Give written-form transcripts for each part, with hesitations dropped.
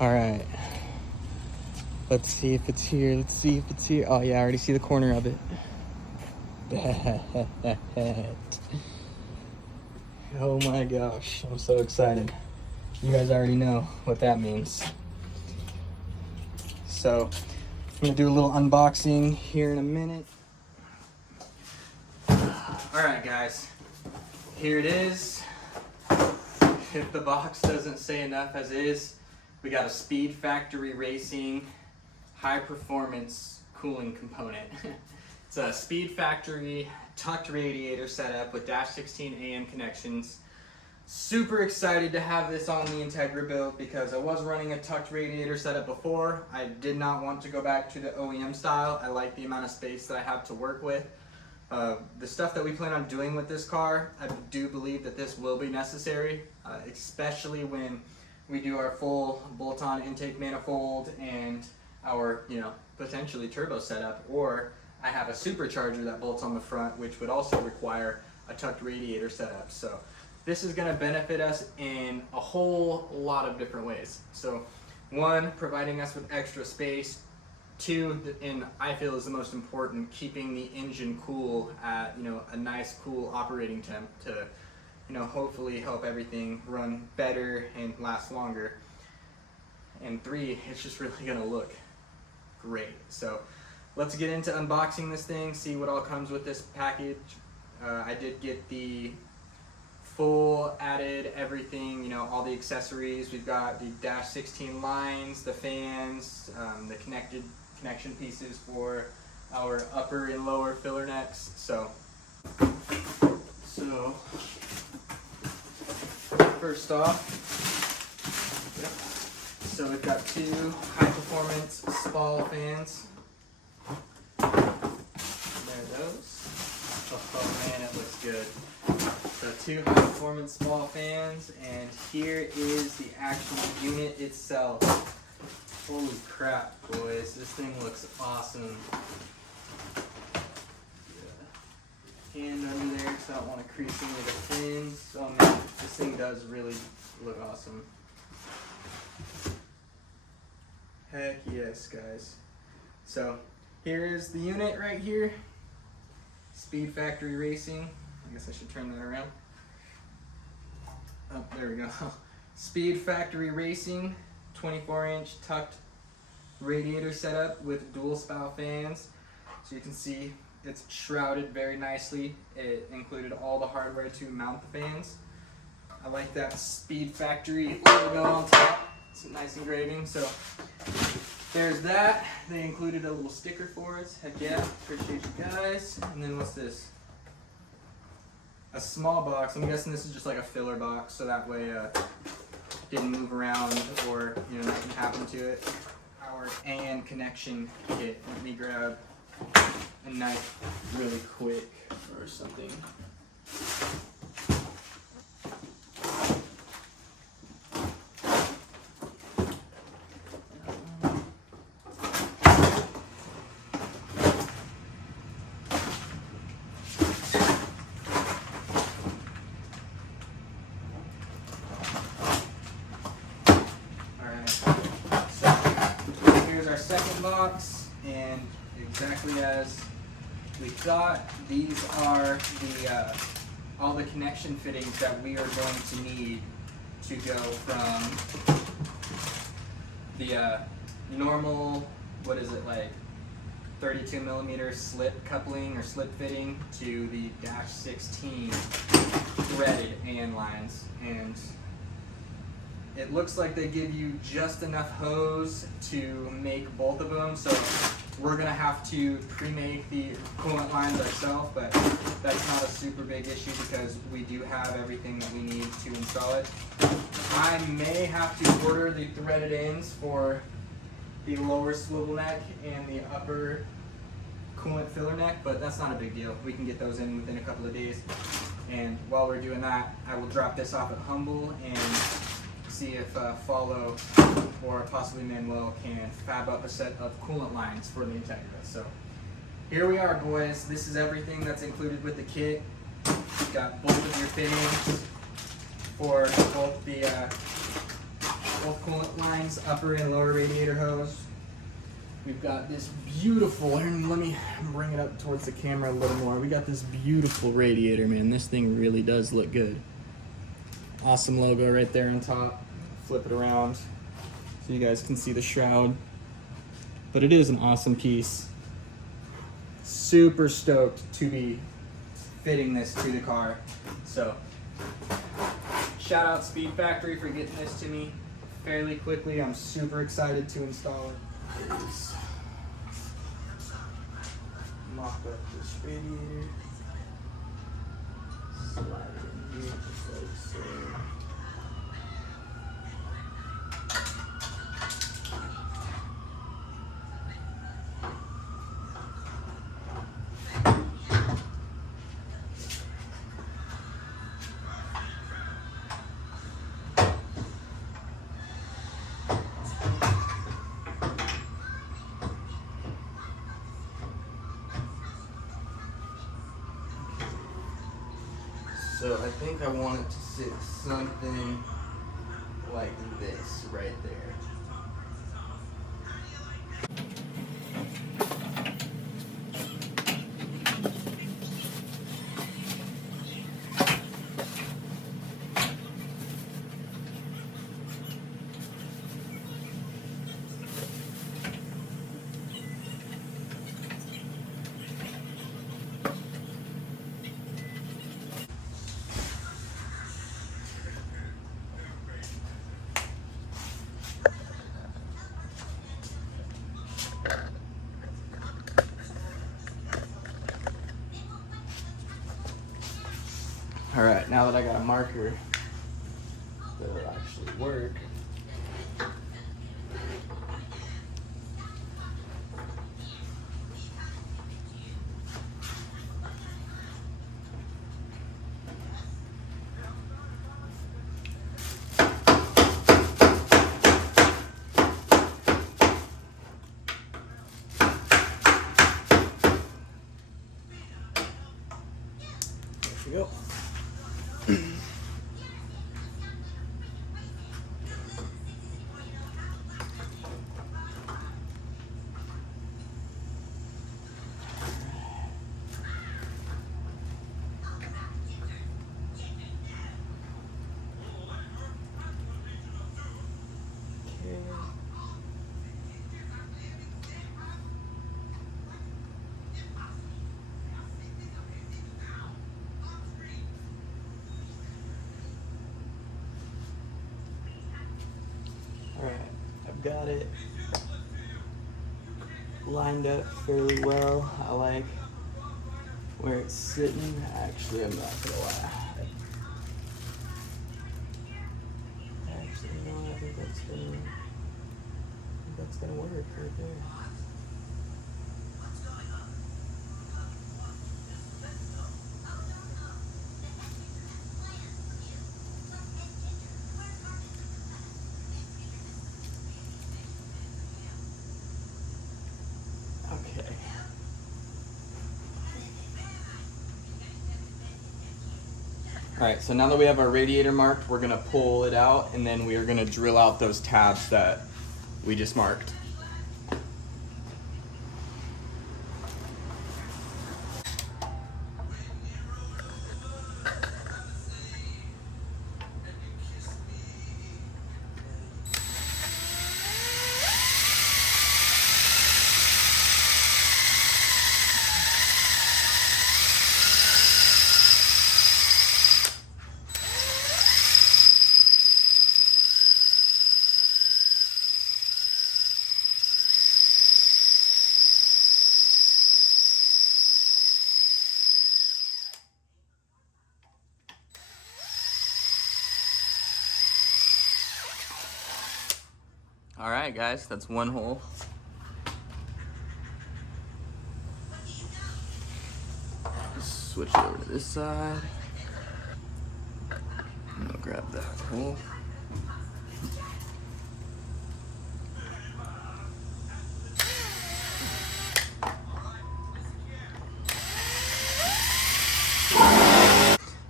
All right. Let's see if it's here. Let's see if it's here. Oh yeah, I already see the corner of it. Oh my gosh, I'm so excited. You guys already know what that means. So I'm gonna do a little unboxing here in a minute. All right, guys, here it is. If the box doesn't say enough as is, we got a SpeedFactory Racing high performance cooling component. It's a SpeedFactory tucked radiator setup with -16 AM connections. Super excited to have this on the Integra build because I was running a tucked radiator setup before. I did not want to go back to the OEM style. I like the amount of space that I have to work with. The stuff that we plan on doing with this car, I do believe that this will be necessary, especially when we do our full bolt-on intake manifold and our, potentially turbo setup, or I have a supercharger that bolts on the front, which would also require a tucked radiator setup. So this is going to benefit us in a whole lot of different ways. So one, providing us with extra space. Two, and I feel is the most important, keeping the engine cool at a nice cool operating temp to hopefully help everything run better and last longer. And three, it's just really gonna look great. So let's get into unboxing this thing, see what all comes with this package. I did get the full added everything, all the accessories. We've got the -16 lines, the fans, the connection pieces for our upper and lower filler necks. So first off, so we've got two high performance Spall fans. There are those. Oh man, it looks good. So two high performance Spall fans, and here is the actual unit itself. Holy crap, boys, this thing looks awesome. Hand under there because I don't want to crease any of the fins. Oh man, this thing does really look awesome. Heck yes, guys. So here is the unit right here. SpeedFactory Racing. I guess I should turn that around. Oh, there we go. SpeedFactory Racing, 24-inch tucked radiator setup with dual spout fans. So you can see it's shrouded very nicely. It included all the hardware to mount the fans. I like that SpeedFactory logo on top. Some nice engraving. So there's that. They included a little sticker for us. Heck yeah, appreciate you guys. And then what's this? A small box. I'm guessing this is just like a filler box, so that way didn't move around or nothing happened to it. Our AN connection kit. Let me grab a knife really quick or something. Second box, and exactly as we thought, these are the all the connection fittings that we are going to need to go from the normal, what is it, like 32 millimeter slip coupling or slip fitting to the -16 threaded AN lines. And it looks like they give you just enough hose to make both of them, so we're gonna have to pre-make the coolant lines ourselves, but that's not a super big issue because we do have everything that we need to install it. I may have to order the threaded ends for the lower swivel neck and the upper coolant filler neck, but that's not a big deal. We can get those in within a couple of days. And while we're doing that, I will drop this off at Humble and see if Follow or possibly Manuel can fab up a set of coolant lines for the Integra. So here we are, boys. This is everything that's included with the kit. You've got both of your fittings for both the both coolant lines, upper and lower radiator hose. We've got this beautiful, and let me bring it up towards the camera a little more. We got this beautiful radiator, man. This thing really does look good. Awesome logo right there on top. Flip it around so you guys can see the shroud. But it is an awesome piece. Super stoked to be fitting this to the car. So, shout out SpeedFactory for getting this to me fairly quickly. I'm super excited to install it. Mock up this radiator. Slide it in here just like so. So I think I want it to sit something like this right there. All right, now that I got a marker that'll actually work. There we go. I've got it lined up fairly well. I like where it's sitting. Actually, I'm not gonna lie. Actually, no, I think that's gonna work right there. Okay. All right, so now that we have our radiator marked, we're gonna pull it out and then we are gonna drill out those tabs that we just marked. All right, guys, that's one hole. Switch it over to this side. And I'll grab that hole.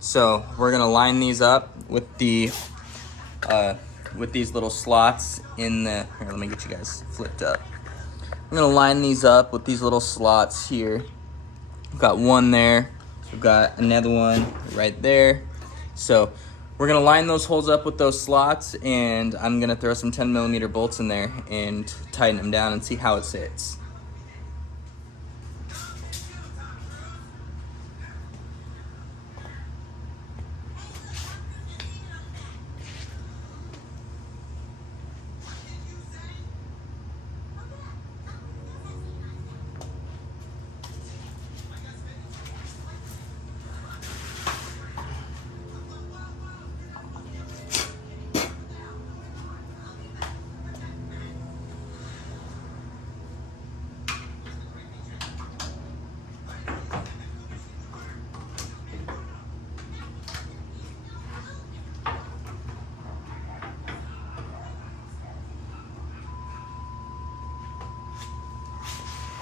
So we're gonna line these up with the with these little slots in the, here, let me get you guys flipped up. I'm gonna line these up with these little slots here. We've got one there, we've got another one right there. So we're gonna line those holes up with those slots, and I'm gonna throw some 10mm bolts in there and tighten them down and see how it sits.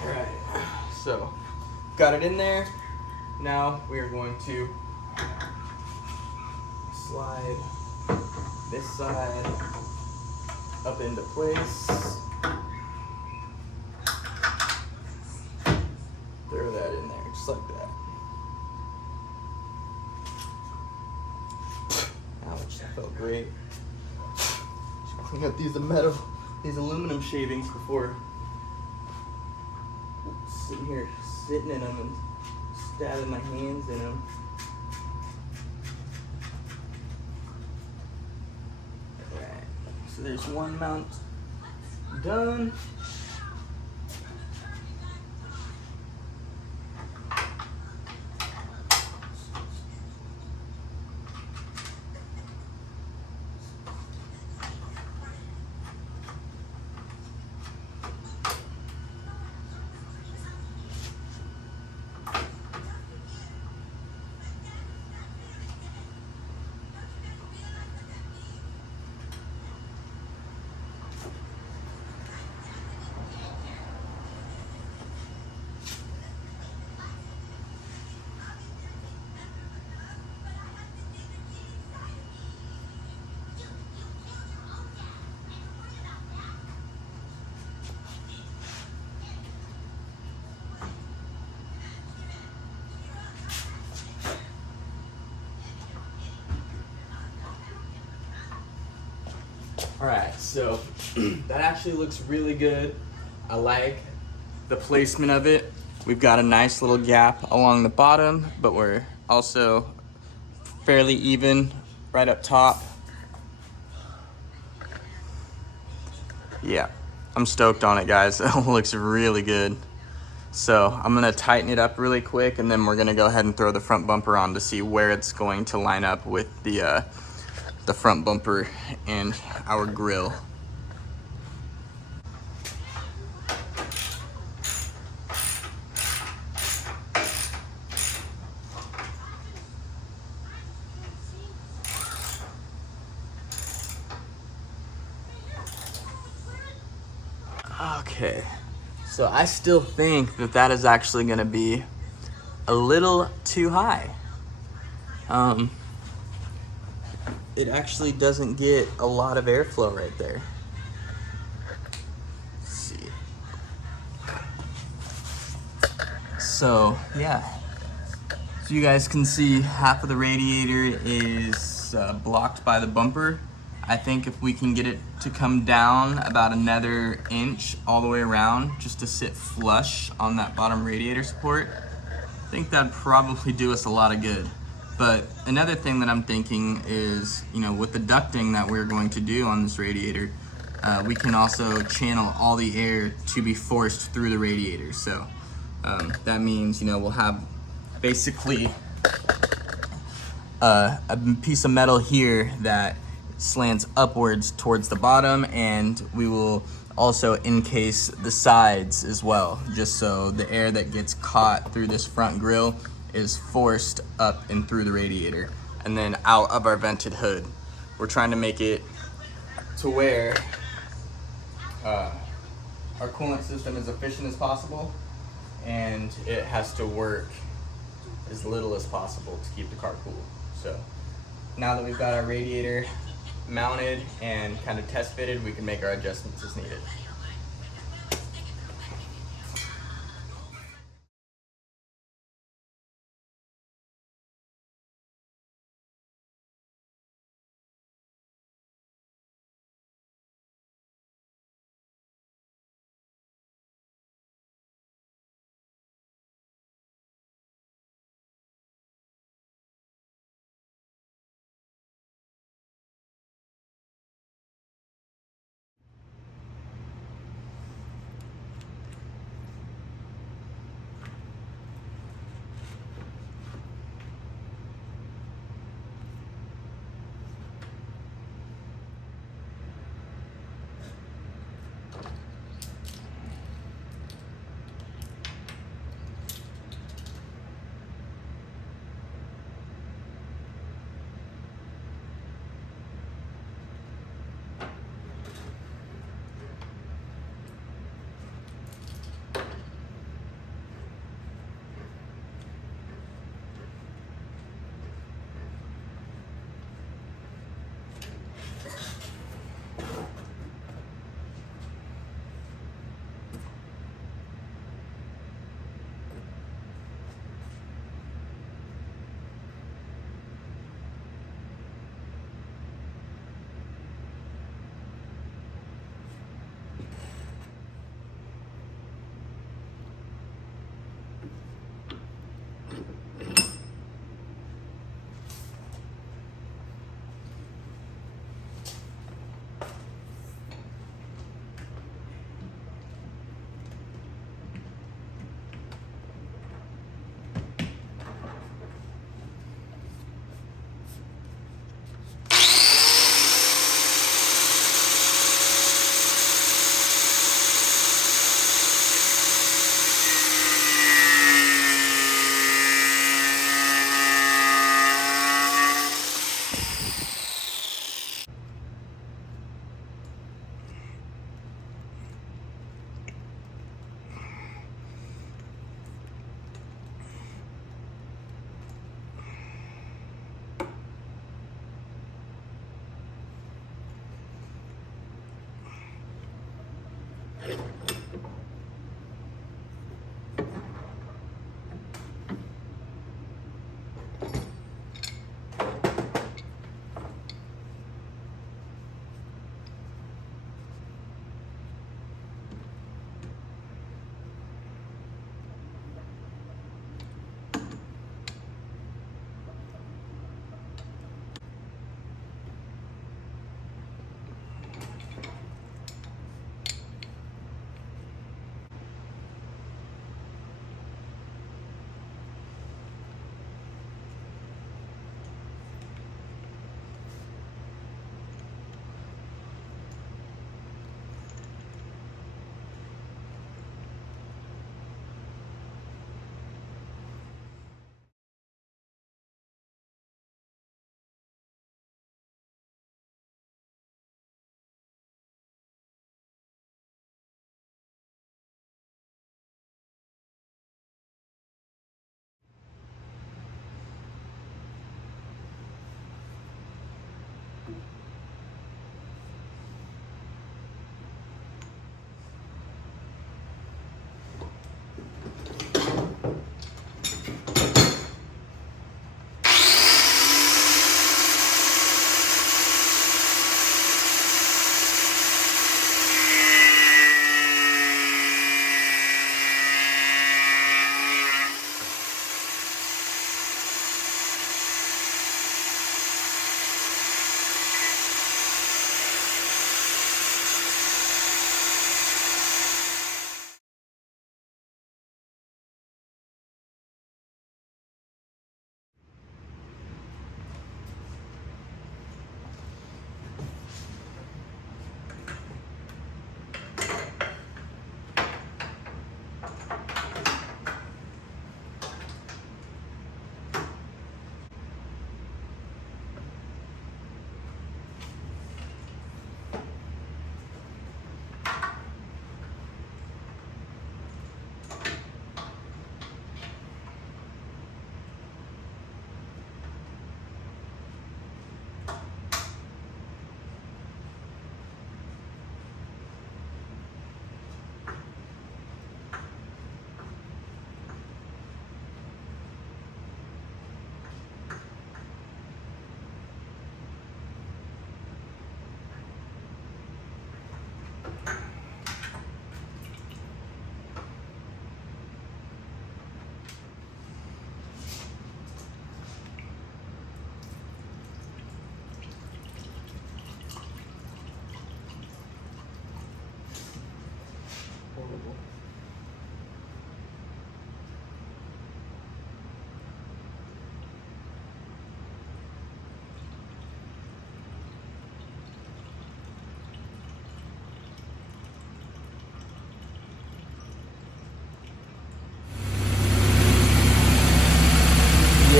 Alright, so got it in there. Now we are going to slide this side up into place. Throw that in there, just like that. Ouch, that felt great. Should clean up these aluminum shavings before sitting here, sitting in them and stabbing my hands in them. Alright, so there's one mount done. Alright, so that actually looks really good. I like the placement of it. We've got a nice little gap along the bottom, but we're also fairly even right up top. Yeah, I'm stoked on it, guys. It looks really good. So I'm gonna tighten it up really quick, and then we're gonna go ahead and throw the front bumper on to see where it's going to line up with the front bumper and our grill. Okay, so I still think that that is actually gonna be a little too high. It actually doesn't get a lot of airflow right there. Let's see. So yeah, so you guys can see half of the radiator is blocked by the bumper. I think if we can get it to come down about another inch all the way around just to sit flush on that bottom radiator support, I think that'd probably do us a lot of good. But another thing that I'm thinking is, you know, with the ducting that we're going to do on this radiator, we can also channel all the air to be forced through the radiator. So that means, you know, we'll have basically a piece of metal here that slants upwards towards the bottom, and we will also encase the sides as well, just so the air that gets caught through this front grille is forced up and through the radiator and then out of our vented hood. We're trying to make it to where our coolant system is efficient as possible, and it has to work as little as possible to keep the car cool. So now that we've got our radiator mounted and kind of test fitted, we can make our adjustments as needed.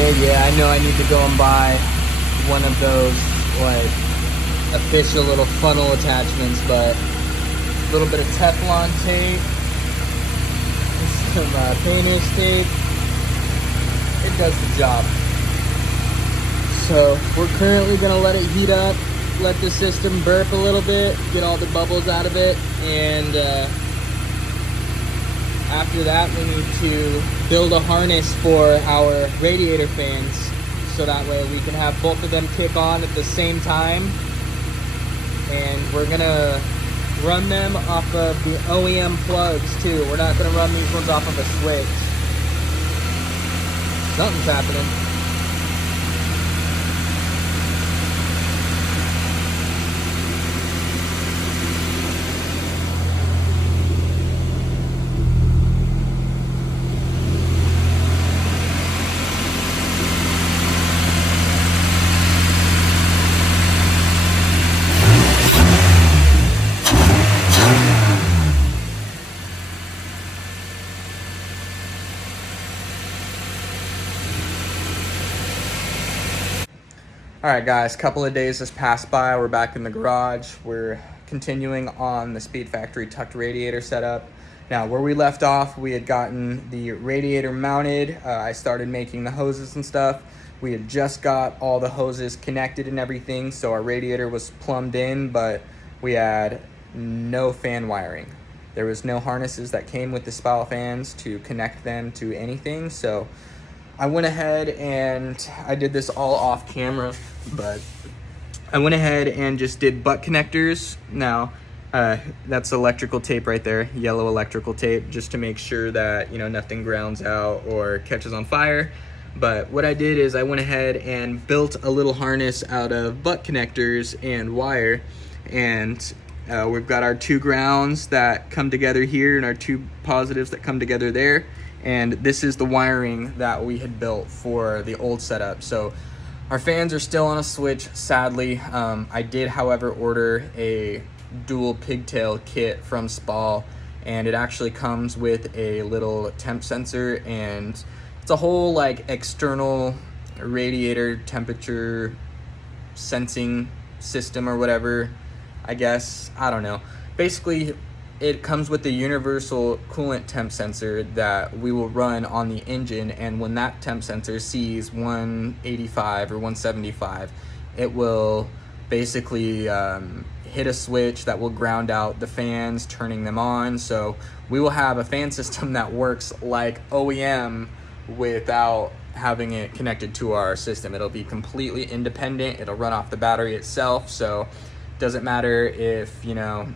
Okay, yeah, I know I need to go and buy one of those, like, official little funnel attachments, but a little bit of Teflon tape, some painter's tape, it does the job. So we're currently gonna let it heat up, let the system burp a little bit, get all the bubbles out of it, and after that we need to build a harness for our radiator fans, so that way we can have both of them kick on at the same time. And we're gonna run them off of the OEM plugs too. We're not gonna run these ones off of a switch. Something's happening. All right, guys, a couple of days has passed by. We're back in the garage. We're continuing on the SpeedFactory tucked radiator setup. Now, where we left off, we had gotten the radiator mounted. I started making the hoses and stuff. We had just got all the hoses connected and everything, so our radiator was plumbed in, but we had no fan wiring. There was no harnesses that came with the spiral fans to connect them to anything, so I went ahead and I did this all off camera, but I went ahead and just did butt connectors. Now, that's electrical tape right there, yellow electrical tape, just to make sure that, you know, nothing grounds out or catches on fire. But what I did is I went ahead and built a little harness out of butt connectors and wire, and we've got our two grounds that come together here and our two positives that come together there. And this is the wiring that we had built for the old setup. So our fans are still on a switch, sadly. I did, however, order a dual pigtail kit from Spal, and it actually comes with a little temp sensor, and it's a whole like external radiator temperature sensing system or whatever, I guess. I don't know. Basically, it comes with a universal coolant temp sensor that we will run on the engine, and when that temp sensor sees 185 or 175, it will basically hit a switch that will ground out the fans, turning them on. So we will have a fan system that works like OEM without having it connected to our system. It'll be completely independent. It'll run off the battery itself, so it doesn't matter if, you know,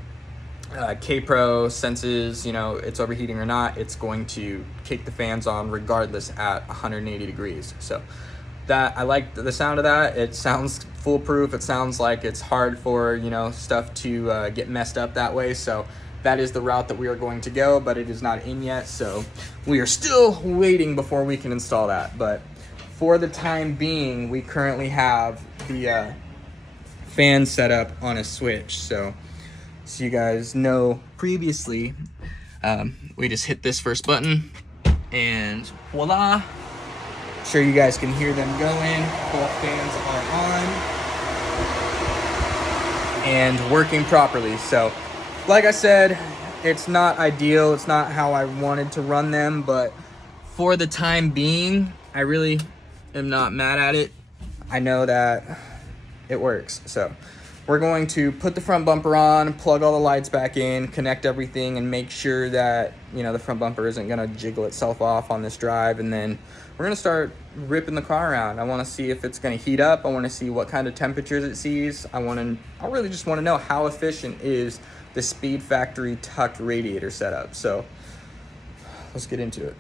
K-Pro senses, you know, it's overheating or not, it's going to kick the fans on regardless at 180 degrees. So that, I like the sound of that. It sounds foolproof. It sounds like it's hard for, you know, stuff to get messed up that way. So that is the route that we are going to go, but it is not in yet. So we are still waiting before we can install that. But for the time being, we currently have the fan set up on a switch. So you guys know, previously we just hit this first button and voila, I'm sure you guys can hear them going. Both fans are on and working properly. So like I said, it's not ideal, it's not how I wanted to run them, but for the time being, I really am not mad at it. I know that it works. So we're going to put the front bumper on, plug all the lights back in, connect everything, and make sure that, you know, the front bumper isn't gonna jiggle itself off on this drive. And then we're gonna start ripping the car around. I wanna see if it's gonna heat up. I wanna see what kind of temperatures it sees. I really just wanna know how efficient is the SpeedFactory tucked radiator setup. So let's get into it.